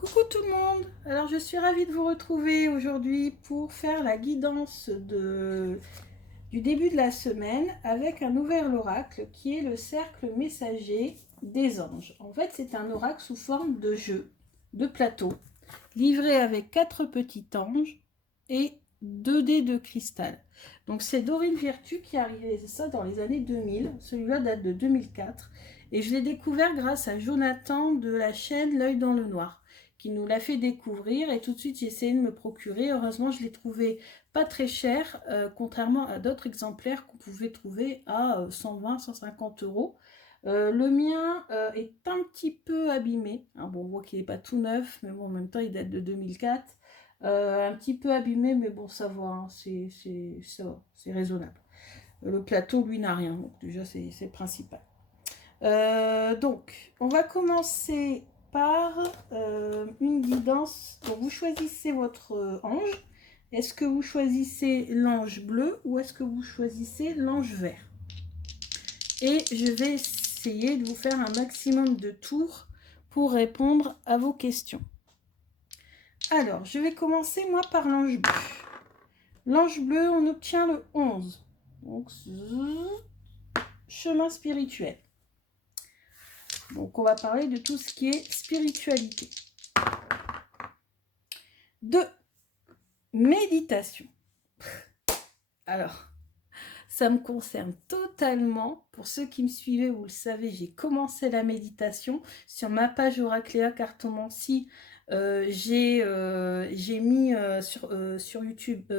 Coucou tout le monde. Alors je suis ravie de vous retrouver aujourd'hui pour faire la guidance du début de la semaine avec un nouvel oracle qui est le cercle messager des anges. En fait, c'est un oracle sous forme de jeu, de plateau, livré avec 4 petits anges et 2 dés de cristal. Donc c'est Dorine Virtue qui a réalisé ça dans les années 2000. Celui-là date de 2004 et je l'ai découvert grâce à Jonathan de la chaîne L'œil dans le noir qui nous l'a fait découvrir et tout de suite j'ai essayé de me procurer. Heureusement, je l'ai trouvé pas très cher, contrairement à d'autres exemplaires qu'on pouvait trouver à 120-150 euros. Le mien est un petit peu abîmé. Hein, bon, on voit qu'il n'est pas tout neuf, mais bon, en même temps, il date de 2004. Un petit peu abîmé, mais bon, ça va, hein, c'est raisonnable. Le plateau, lui, n'a rien, donc déjà, c'est le principal. Donc, on va commencer par une guidance. Donc, vous choisissez votre ange. Est-ce que vous choisissez l'ange bleu ou est-ce que vous choisissez l'ange vert? Et je vais essayer de vous faire un maximum de tours pour répondre à vos questions. Alors, je vais commencer moi par l'ange bleu. L'ange bleu, on obtient le 11. Donc, chemin spirituel. Donc, on va parler de tout ce qui est spiritualité. 2. Méditation. Alors, ça me concerne totalement. Pour ceux qui me suivaient, vous le savez, j'ai commencé la méditation. Sur ma page Oracléa Cartomancie, j'ai mis sur YouTube...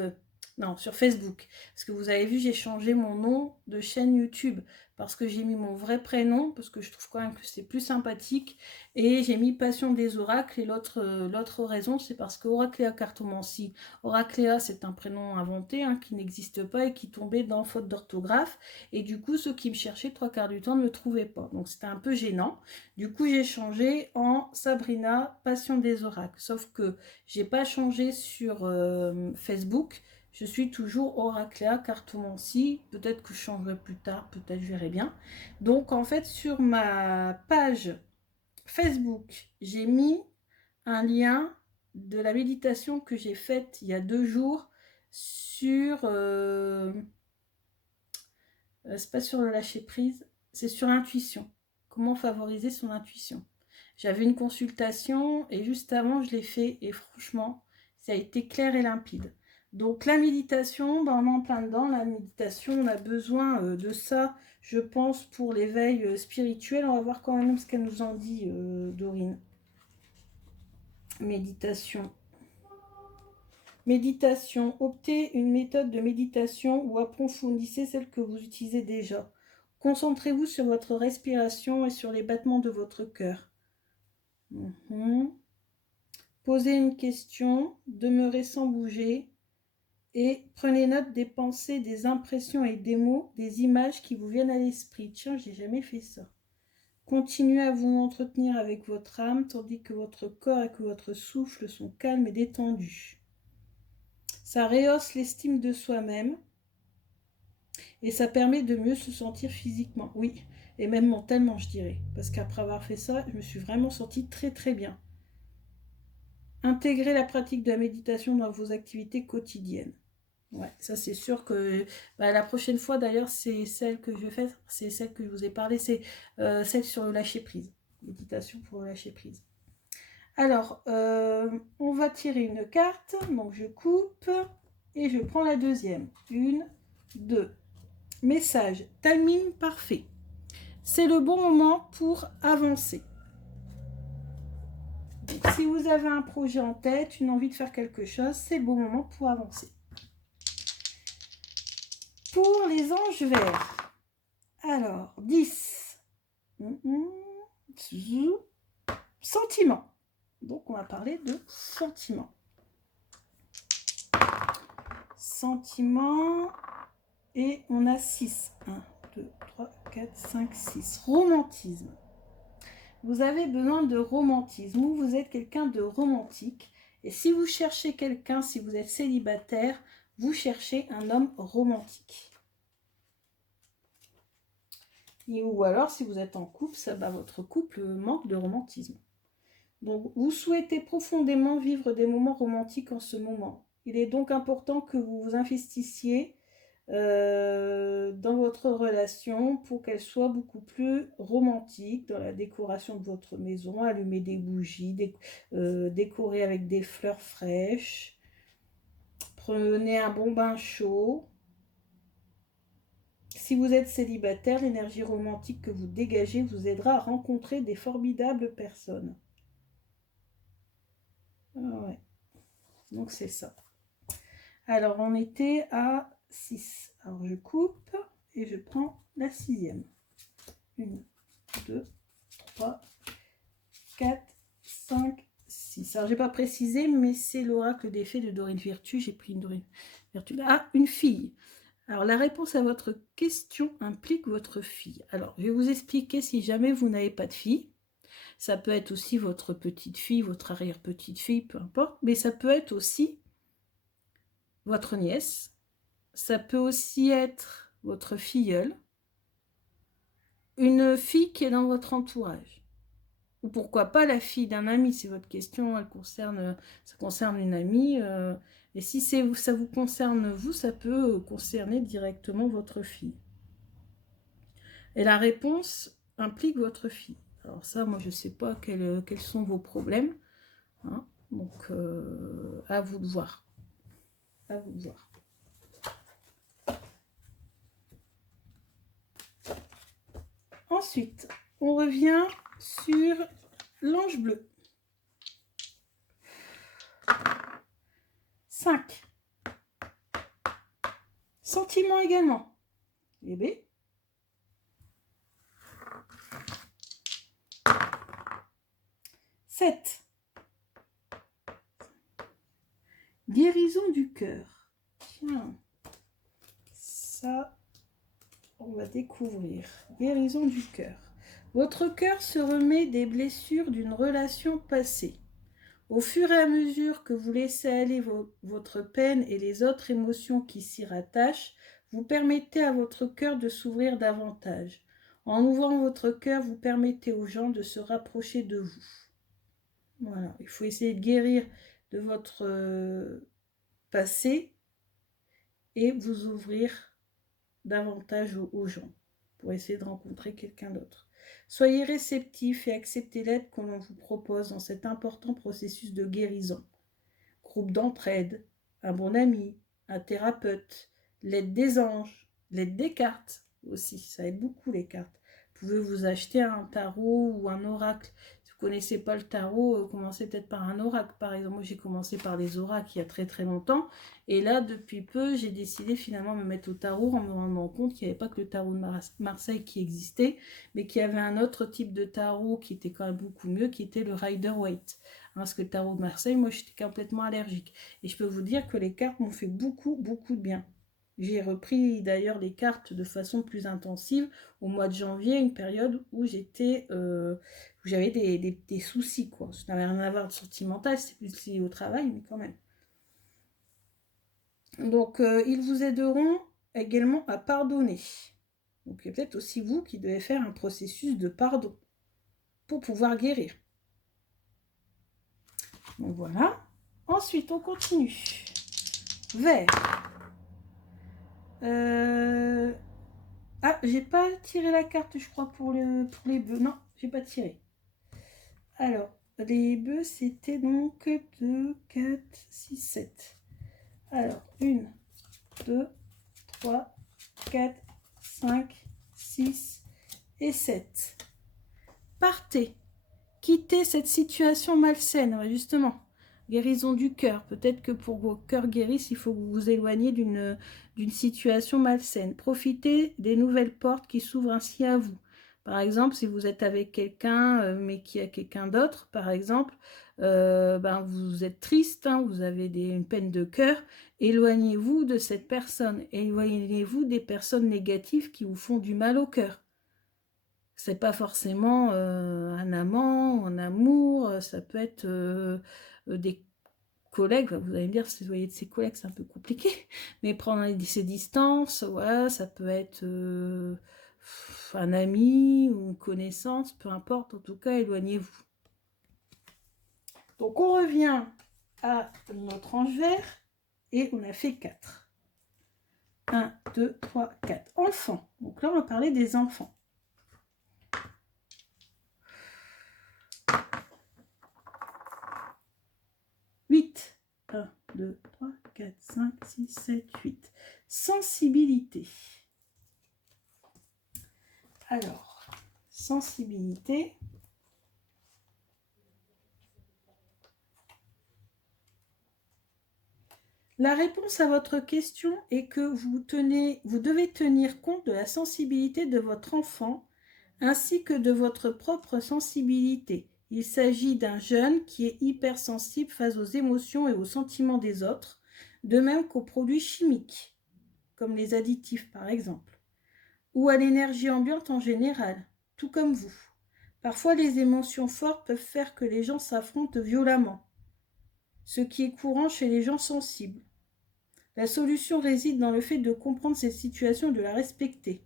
non, sur Facebook. Parce que vous avez vu, j'ai changé mon nom de chaîne YouTube. Parce que j'ai mis mon vrai prénom. Parce que je trouve quand même que c'est plus sympathique. Et j'ai mis Passion des oracles. Et l'autre raison, c'est parce que Oracléa Cartomancie. Oracléa, c'est un prénom inventé hein, qui n'existe pas et qui tombait dans faute d'orthographe. Et du coup, ceux qui me cherchaient 3/4 du temps ne me trouvaient pas. Donc c'était un peu gênant. Du coup, j'ai changé en Sabrina Passion des oracles. Sauf que j'ai pas changé sur Facebook. Je suis toujours Oracléa Cartomancie. Peut-être que je changerai plus tard, peut-être je verrai bien. Donc en fait, sur ma page Facebook, j'ai mis un lien de la méditation que j'ai faite il y a 2 jours sur... c'est pas sur le lâcher prise, c'est sur l'intuition. Comment favoriser son intuition. J'avais une consultation et juste avant, je l'ai fait et franchement, ça a été clair et limpide. Donc la méditation, ben, on est en plein dedans. La méditation, on a besoin de ça, je pense, pour l'éveil spirituel. On va voir quand même ce qu'elle nous en dit, Dorine. Méditation. Méditation. Optez une méthode de méditation ou approfondissez celle que vous utilisez déjà. Concentrez-vous sur votre respiration et sur les battements de votre cœur. Posez une question, demeurez sans bouger et prenez note des pensées, des impressions et des mots, des images qui vous viennent à l'esprit. Tiens, j'ai jamais fait ça. Continuez à vous entretenir avec votre âme tandis que votre corps et que votre souffle sont calmes et détendus. Ça rehausse l'estime de soi-même et ça permet de mieux se sentir physiquement. Oui, et même mentalement, je dirais. Parce qu'après avoir fait ça, je me suis vraiment sentie très très bien. Intégrez la pratique de la méditation dans vos activités quotidiennes. Ouais, ça c'est sûr que la prochaine fois d'ailleurs, c'est celle que je vais faire, c'est celle que je vous ai parlé, c'est celle sur le lâcher prise. Méditation pour le lâcher prise. Alors, on va tirer une carte, donc je coupe et je prends la deuxième. 1, 2. Message, timing parfait. C'est le bon moment pour avancer. Donc, si vous avez un projet en tête, une envie de faire quelque chose, c'est le bon moment pour avancer. Pour les anges verts, alors 10. Sentiment. Donc, on va parler de sentiment. Sentiment. Et on a 6. 1, 2, 3, 4, 5, 6. Romantisme. Vous avez besoin de romantisme ou vous êtes quelqu'un de romantique. Et si vous cherchez quelqu'un, si vous êtes célibataire, vous cherchez un homme romantique. Et, ou alors, si vous êtes en couple, ça, votre couple manque de romantisme. Donc, vous souhaitez profondément vivre des moments romantiques en ce moment. Il est donc important que vous vous investissiez dans votre relation pour qu'elle soit beaucoup plus romantique dans la décoration de votre maison, allumer des bougies, décorer avec des fleurs fraîches, prenez un bon bain chaud. Si vous êtes célibataire, l'énergie romantique que vous dégagez vous aidera à rencontrer des formidables personnes. Ah ouais, donc c'est ça. Alors on était à 6. Alors je coupe et je prends la 6e. 1, 2, 3, 4, 5, 6. Alors, je n'ai pas précisé, mais c'est l'oracle des fées de Dorine Virtue. J'ai pris une Dorine Virtue. Ah, une fille. Alors, la réponse à votre question implique votre fille. Alors, je vais vous expliquer si jamais vous n'avez pas de fille. Ça peut être aussi votre petite fille, votre arrière-petite fille, peu importe. Mais ça peut être aussi votre nièce. Ça peut aussi être votre filleule. Une fille qui est dans votre entourage. Ou pourquoi pas la fille d'un ami, c'est votre question, ça concerne une amie. Et si ça vous concerne vous, ça peut concerner directement votre fille. Et la réponse implique votre fille. Alors ça, moi, je ne sais pas quels sont vos problèmes. Hein. Donc, à vous de voir. À vous de voir. Ensuite, on revient sur l'ange bleu. 5. Sentiment également. Bébé. 7. Guérison du cœur. Tiens, ça, on va découvrir. Guérison du cœur. Votre cœur se remet des blessures d'une relation passée. Au fur et à mesure que vous laissez aller votre peine et les autres émotions qui s'y rattachent, vous permettez à votre cœur de s'ouvrir davantage. En ouvrant votre cœur, vous permettez aux gens de se rapprocher de vous. Voilà, il faut essayer de guérir de votre passé et vous ouvrir davantage aux gens pour essayer de rencontrer quelqu'un d'autre. Soyez réceptifs et acceptez l'aide que l'on vous propose dans cet important processus de guérison. Groupe d'entraide, un bon ami, un thérapeute, l'aide des anges, l'aide des cartes aussi, ça aide beaucoup les cartes. Vous pouvez vous acheter un tarot ou un oracle. Si vous ne connaissez pas le tarot, commencez peut-être par un oracle. Par exemple, moi j'ai commencé par les oracles il y a très très longtemps. Et là, depuis peu, j'ai décidé finalement de me mettre au tarot en me rendant compte qu'il n'y avait pas que le tarot de Marseille qui existait, mais qu'il y avait un autre type de tarot qui était quand même beaucoup mieux, qui était le Rider-Waite. Parce que le tarot de Marseille, moi j'étais complètement allergique. Et je peux vous dire que les cartes m'ont fait beaucoup, beaucoup de bien. J'ai repris d'ailleurs les cartes de façon plus intensive au mois de janvier, une période où où j'avais des soucis, quoi. Ça n'avait rien à voir de sentimental, c'est plus lié au travail, mais quand même. Donc, ils vous aideront également à pardonner. Donc, il y a peut-être aussi vous qui devez faire un processus de pardon pour pouvoir guérir. Donc, voilà. Ensuite, on continue. Vert. Ah, j'ai pas tiré la carte, je crois, pour les bœufs. Non, j'ai pas tiré. Alors, les bœufs, c'était donc 2, 4, 6, 7. Alors, 1, 2, 3, 4, 5, 6 et 7. Partez. Quittez cette situation malsaine, justement. Guérison du cœur. Peut-être que pour que vos cœurs guérissent, il faut que vous vous éloigniez d'une situation malsaine. Profitez des nouvelles portes qui s'ouvrent ainsi à vous. Par exemple, si vous êtes avec quelqu'un, mais qui a quelqu'un d'autre, par exemple, vous êtes triste, hein, vous avez une peine de cœur, éloignez-vous de cette personne. Éloignez-vous des personnes négatives qui vous font du mal au cœur. C'est pas forcément un amant, un amour, ça peut être des collègues. Vous allez me dire, si vous voyez de ses collègues, c'est un peu compliqué, mais prendre ses distances, voilà, ça peut être un ami ou une connaissance, peu importe, en tout cas, éloignez-vous. Donc, on revient à notre ange vert et on a fait 4. 1, 2, 3, 4. Enfants. Donc là, on va parler des enfants. Huit. 1, 2, 3, 4, 5, 6, 7, 8. Sensibilité. Alors, sensibilité. La réponse à votre question est que vous devez tenir compte de la sensibilité de votre enfant ainsi que de votre propre sensibilité. Il s'agit d'un jeune qui est hypersensible face aux émotions et aux sentiments des autres, de même qu'aux produits chimiques, comme les additifs par exemple, ou à l'énergie ambiante en général, tout comme vous. Parfois, les émotions fortes peuvent faire que les gens s'affrontent violemment, ce qui est courant chez les gens sensibles. La solution réside dans le fait de comprendre cette situation et de la respecter.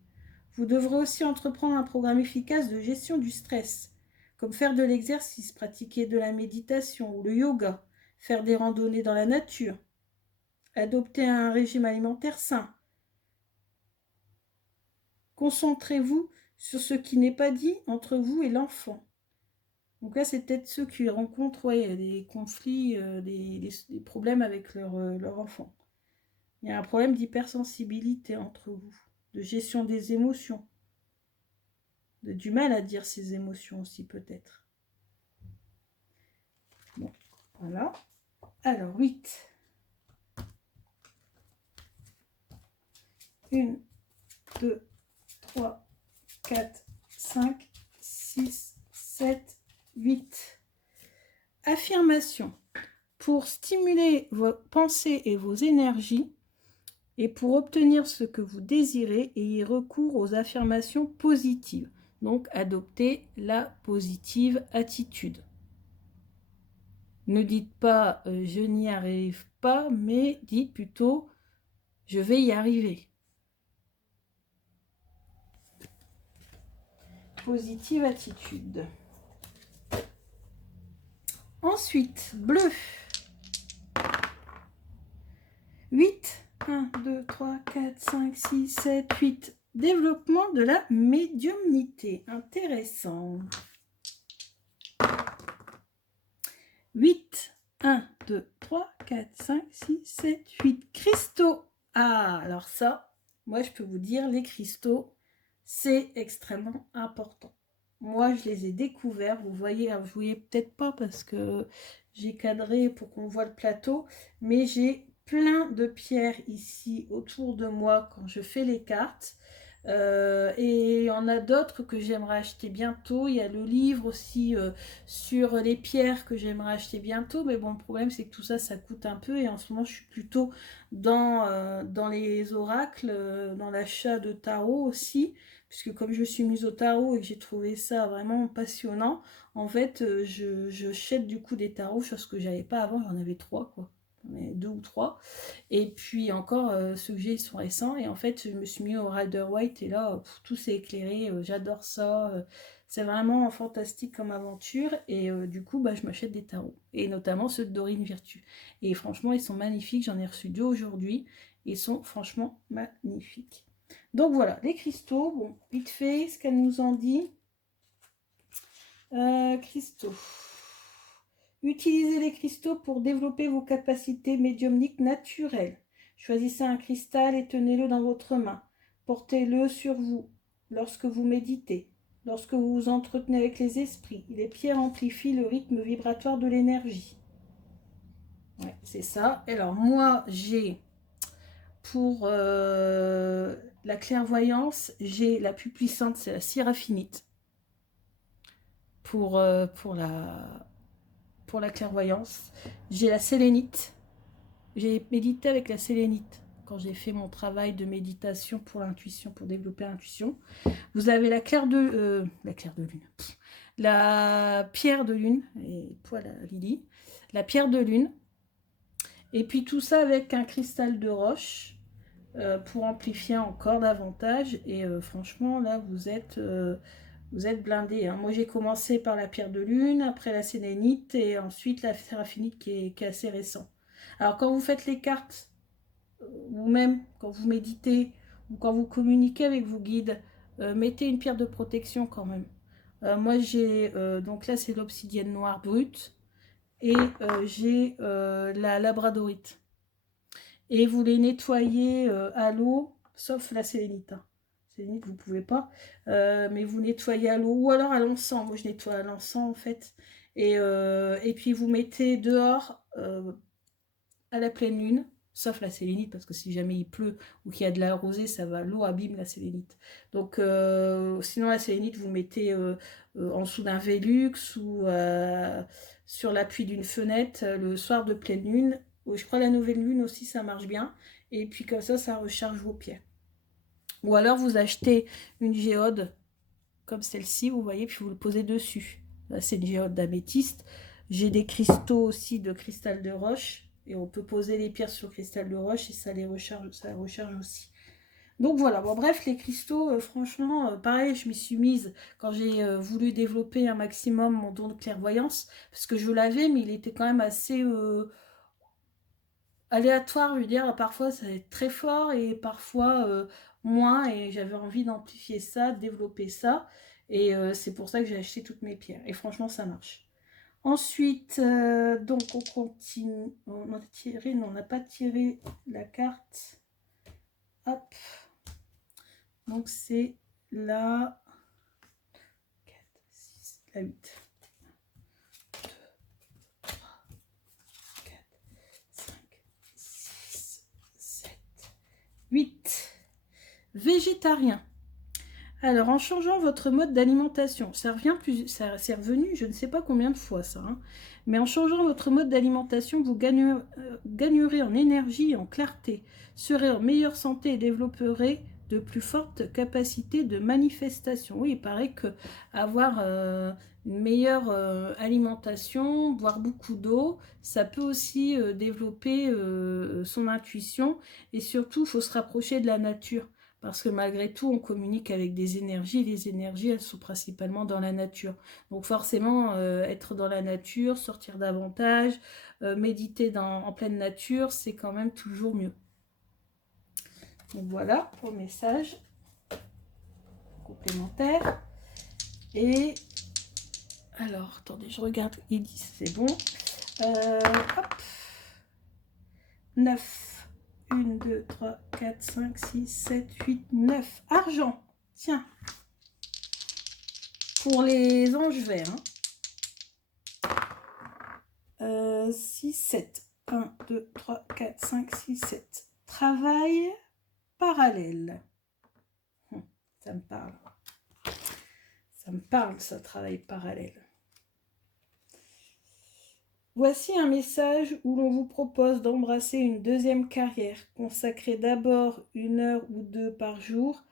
Vous devrez aussi entreprendre un programme efficace de gestion du stress, comme faire de l'exercice, pratiquer de la méditation ou le yoga, faire des randonnées dans la nature, adopter un régime alimentaire sain. Concentrez-vous sur ce qui n'est pas dit entre vous et l'enfant. Donc là, c'est peut-être ceux qui rencontrent des conflits, des problèmes avec leur enfant. Il y a un problème d'hypersensibilité entre vous, de gestion des émotions, du mal à dire ses émotions aussi peut-être. Bon, voilà. Alors, 8. 1, 2, 3, 4, 5, 6, 7, 8. Affirmation. Pour stimuler vos pensées et vos énergies, et pour obtenir ce que vous désirez, ayez recours aux affirmations positives. Donc, adoptez la positive attitude. Ne dites pas « je n'y arrive pas », mais dites plutôt « je vais y arriver ». Positive attitude. Ensuite, bleu. 8. 1, 2, 3, 4, 5, 6, 7, 8. Développement de la médiumnité. Intéressant. 8. 1, 2, 3, 4, 5, 6, 7, 8. Cristaux. Ah, alors ça, moi je peux vous dire, les cristaux, c'est extrêmement important. Moi, je les ai découverts. Vous voyez, alors, je ne voyais peut-être pas parce que j'ai cadré pour qu'on voit le plateau, mais j'ai plein de pierres ici autour de moi quand je fais les cartes. Et il y en a d'autres que j'aimerais acheter bientôt. Il y a le livre aussi sur les pierres que j'aimerais acheter bientôt. Mais bon, le problème, c'est que tout ça, ça coûte un peu. Et en ce moment, je suis plutôt dans les oracles, dans l'achat de tarot aussi. Puisque comme je suis mise au tarot et que j'ai trouvé ça vraiment passionnant, en fait, je jette du coup des tarots, chose que j'avais pas avant. J'en avais 3, quoi. J'en ai 2 ou 3. Et puis encore, ceux que j'ai, ils sont récents. Et en fait, je me suis mis au Rider White et là, tout s'est éclairé. J'adore ça. C'est vraiment fantastique comme aventure. Et du coup, bah, je m'achète des tarots. Et notamment ceux de Dorine Virtue. Et franchement, ils sont magnifiques. J'en ai reçu 2 aujourd'hui. Ils sont franchement magnifiques. Donc voilà, les cristaux. Bon, vite fait, ce qu'elle nous en dit. Cristaux. Utilisez les cristaux pour développer vos capacités médiumniques naturelles. Choisissez un cristal et tenez-le dans votre main. Portez-le sur vous lorsque vous méditez, lorsque vous vous entretenez avec les esprits. Les pierres amplifient le rythme vibratoire de l'énergie. Ouais, c'est ça. Alors moi, j'ai pour la clairvoyance, j'ai la plus puissante, c'est la syraphinite. Pour la clairvoyance. J'ai la sélénite. J'ai médité avec la sélénite quand j'ai fait mon travail de méditation pour l'intuition, pour développer l'intuition. Vous avez la pierre de lune. La pierre de lune, et poil à Lily. La pierre de lune. Et puis tout ça avec un cristal de roche pour amplifier encore davantage. Et franchement, là, vous êtes Vous êtes blindé, hein. Moi, j'ai commencé par la pierre de lune, après la sélénite et ensuite la séraphinite qui est assez récent. Alors, quand vous faites les cartes, ou même quand vous méditez, ou quand vous communiquez avec vos guides, mettez une pierre de protection quand même. Moi, j'ai, donc là, c'est l'obsidienne noire brute, et j'ai la labradorite. Et vous les nettoyez à l'eau, sauf la sélénite. Hein. Sélénite, vous ne pouvez pas. Mais vous nettoyez à l'eau ou alors à l'encens. Moi, je nettoie à l'encens, en fait. Et puis, vous mettez dehors à la pleine lune, sauf la sélénite, parce que si jamais il pleut ou qu'il y a de la rosée, ça va, l'eau abîme la sélénite. Donc, sinon, la sélénite, vous mettez en dessous d'un Velux ou sur l'appui d'une fenêtre le soir de pleine lune. Je crois la nouvelle lune aussi, ça marche bien. Et puis comme ça recharge vos pierres. Ou alors vous achetez une géode comme celle-ci, vous voyez, puis vous le posez dessus. Là, c'est une géode d'améthyste. J'ai des cristaux aussi de cristal de roche. Et on peut poser les pierres sur cristal de roche et ça les recharge, ça recharge aussi. Donc voilà, bon bref, les cristaux, franchement, pareil, je m'y suis mise quand j'ai voulu développer un maximum mon don de clairvoyance, parce que je l'avais, mais il était quand même assez aléatoire, je veux dire, parfois ça va être très fort et parfois moins, et j'avais envie d'amplifier ça, de développer ça, et c'est pour ça que j'ai acheté toutes mes pierres, et franchement ça marche. Ensuite, donc on continue, on a tiré, non on n'a pas tiré la carte, hop, donc c'est la 4, 6, la 8. 8. Végétarien. Alors, en changeant votre mode d'alimentation, ça revient plus, ça c'est revenu, je ne sais pas combien de fois ça, hein, mais en changeant votre mode d'alimentation, vous gagnerez en énergie et en clarté, serez en meilleure santé et développerez de plus fortes capacités de manifestation. Oui, il paraît que avoir une meilleure alimentation, boire beaucoup d'eau, ça peut aussi développer son intuition, et surtout, il faut se rapprocher de la nature. Parce que malgré tout, on communique avec des énergies. Les énergies, elles sont principalement dans la nature. Donc forcément, être dans la nature, sortir davantage, méditer en pleine nature, c'est quand même toujours mieux. Donc voilà pour le message complémentaire. Et alors, attendez, je regarde. Il dit c'est bon. Hop. 9. 1, 2, 3, 4, 5, 6, 7, 8, 9. Argent. Tiens. Pour les anges verts. Hein. 6, 7. 1, 2, 3, 4, 5, 6, 7. Travail parallèle. Ça me parle. Ça me parle, ça, travail parallèle. Voici un message où l'on vous propose d'embrasser une deuxième carrière. Consacrez d'abord 1 heure ou 2 par jour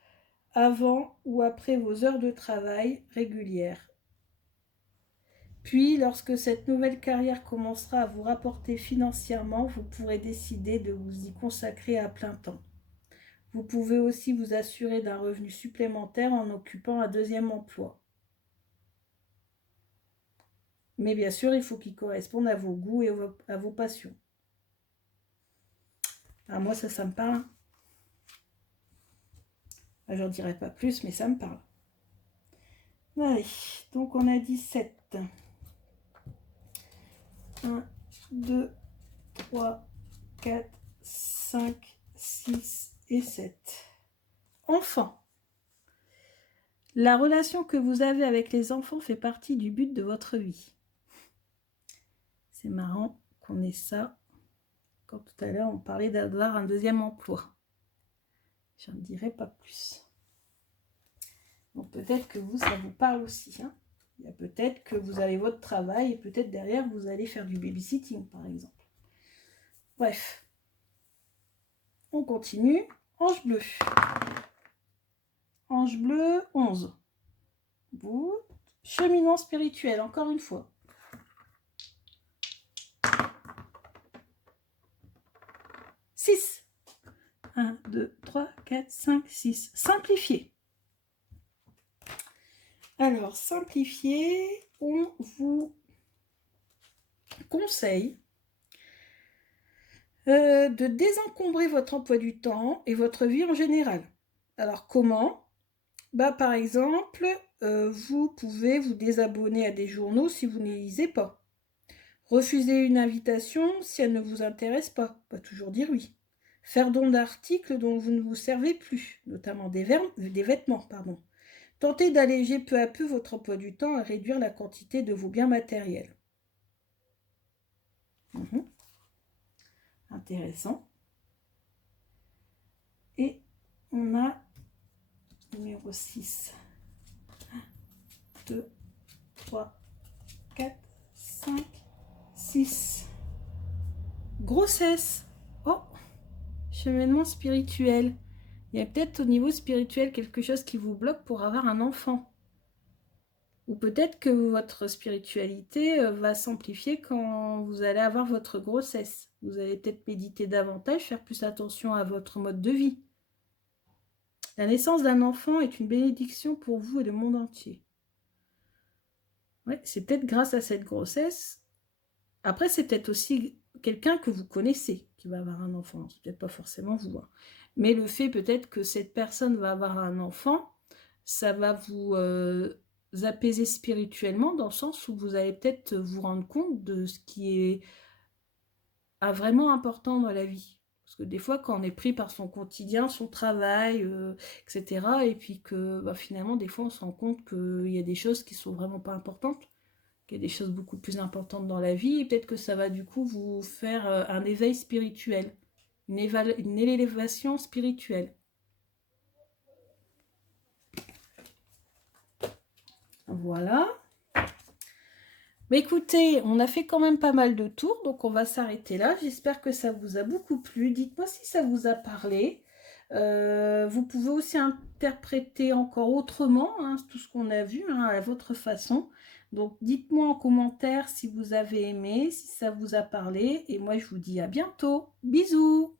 avant ou après vos heures de travail régulières. Puis, lorsque cette nouvelle carrière commencera à vous rapporter financièrement, vous pourrez décider de vous y consacrer à plein temps. Vous pouvez aussi vous assurer d'un revenu supplémentaire en occupant un deuxième emploi. Mais bien sûr, il faut qu'il corresponde à vos goûts et à vos passions. Ah, moi, ça me parle. J'en dirai pas plus, mais ça me parle. Allez, donc on a dit 7. 1, 2, 3, 4, 5, 6 et 7. Enfants. La relation que vous avez avec les enfants fait partie du but de votre vie. C'est marrant qu'on ait ça. Quand tout à l'heure, on parlait d'avoir un deuxième emploi. J'en dirai pas plus. Donc peut-être que vous, ça vous parle aussi. Hein. Il y a peut-être que vous avez votre travail et peut-être derrière, vous allez faire du babysitting, par exemple. Bref. On continue. Ange bleu. Ange bleu, 11. Vous, cheminement spirituel, encore une fois. 6. 1, 2, 3, 4, 5, 6. Simplifier. Alors, simplifier, on vous conseille de désencombrer votre emploi du temps et votre vie en général. Alors, comment? Par exemple, vous pouvez vous désabonner à des journaux si vous ne les lisez pas. Refuser une invitation si elle ne vous intéresse pas toujours dire oui. Faire don d'articles dont vous ne vous servez plus, notamment des vêtements, pardon. Tentez d'alléger peu à peu votre emploi du temps et réduire la quantité de vos biens matériels. Intéressant. Et on a numéro 6. 2, 3, 4, 5, 6. Grossesse. Oh, cheminement spirituel. Il y a peut-être au niveau spirituel quelque chose qui vous bloque pour avoir un enfant. Ou peut-être que votre spiritualité va s'amplifier quand vous allez avoir votre grossesse. Vous allez peut-être méditer davantage, faire plus attention à votre mode de vie. La naissance d'un enfant est une bénédiction pour vous et le monde entier. Ouais, c'est peut-être grâce à cette grossesse. Après, c'est peut-être aussi quelqu'un que vous connaissez qui va avoir un enfant. C'est peut-être pas forcément vous. Hein. Mais le fait peut-être que cette personne va avoir un enfant, ça va vous apaiser spirituellement dans le sens où vous allez peut-être vous rendre compte de ce qui est vraiment important dans la vie. Parce que des fois, quand on est pris par son quotidien, son travail, etc., et puis que finalement, des fois, on se rend compte qu'il y a des choses qui sont vraiment pas importantes, qu'il y a des choses beaucoup plus importantes dans la vie, et peut-être que ça va du coup vous faire un éveil spirituel, une élévation spirituelle. Voilà. Mais écoutez, on a fait quand même pas mal de tours, donc on va s'arrêter là. J'espère que ça vous a beaucoup plu. Dites-moi si ça vous a parlé. Vous pouvez aussi interpréter encore autrement tout ce qu'on a vu à votre façon. Donc dites-moi en commentaire si vous avez aimé, si ça vous a parlé. Et moi je vous dis à bientôt. Bisous!